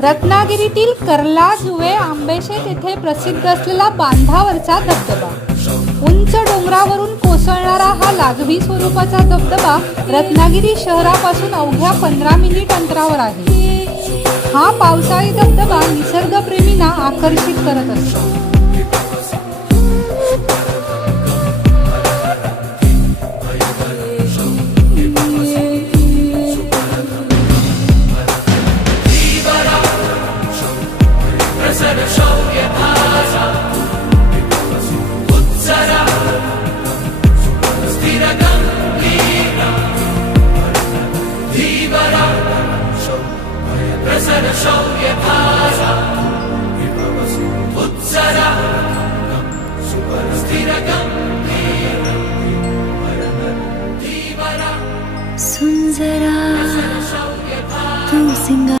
रत्नागिरीतील कर्ला जुवे आंबेशेत येथे प्रसिद्ध असलेला बांधावरचा धबधबा। उंच डोंगरावरून कोसळणारा हा लाजवी स्वरूपाचा धबधबा रत्नागिरी शहरापासून अवघ्या 15 मिनिट अंतरावर आहे। हा पावसाळी धबधबा निसर्गप्रेमींना आकर्षित करत असतो। सुन जरा तू सिंगा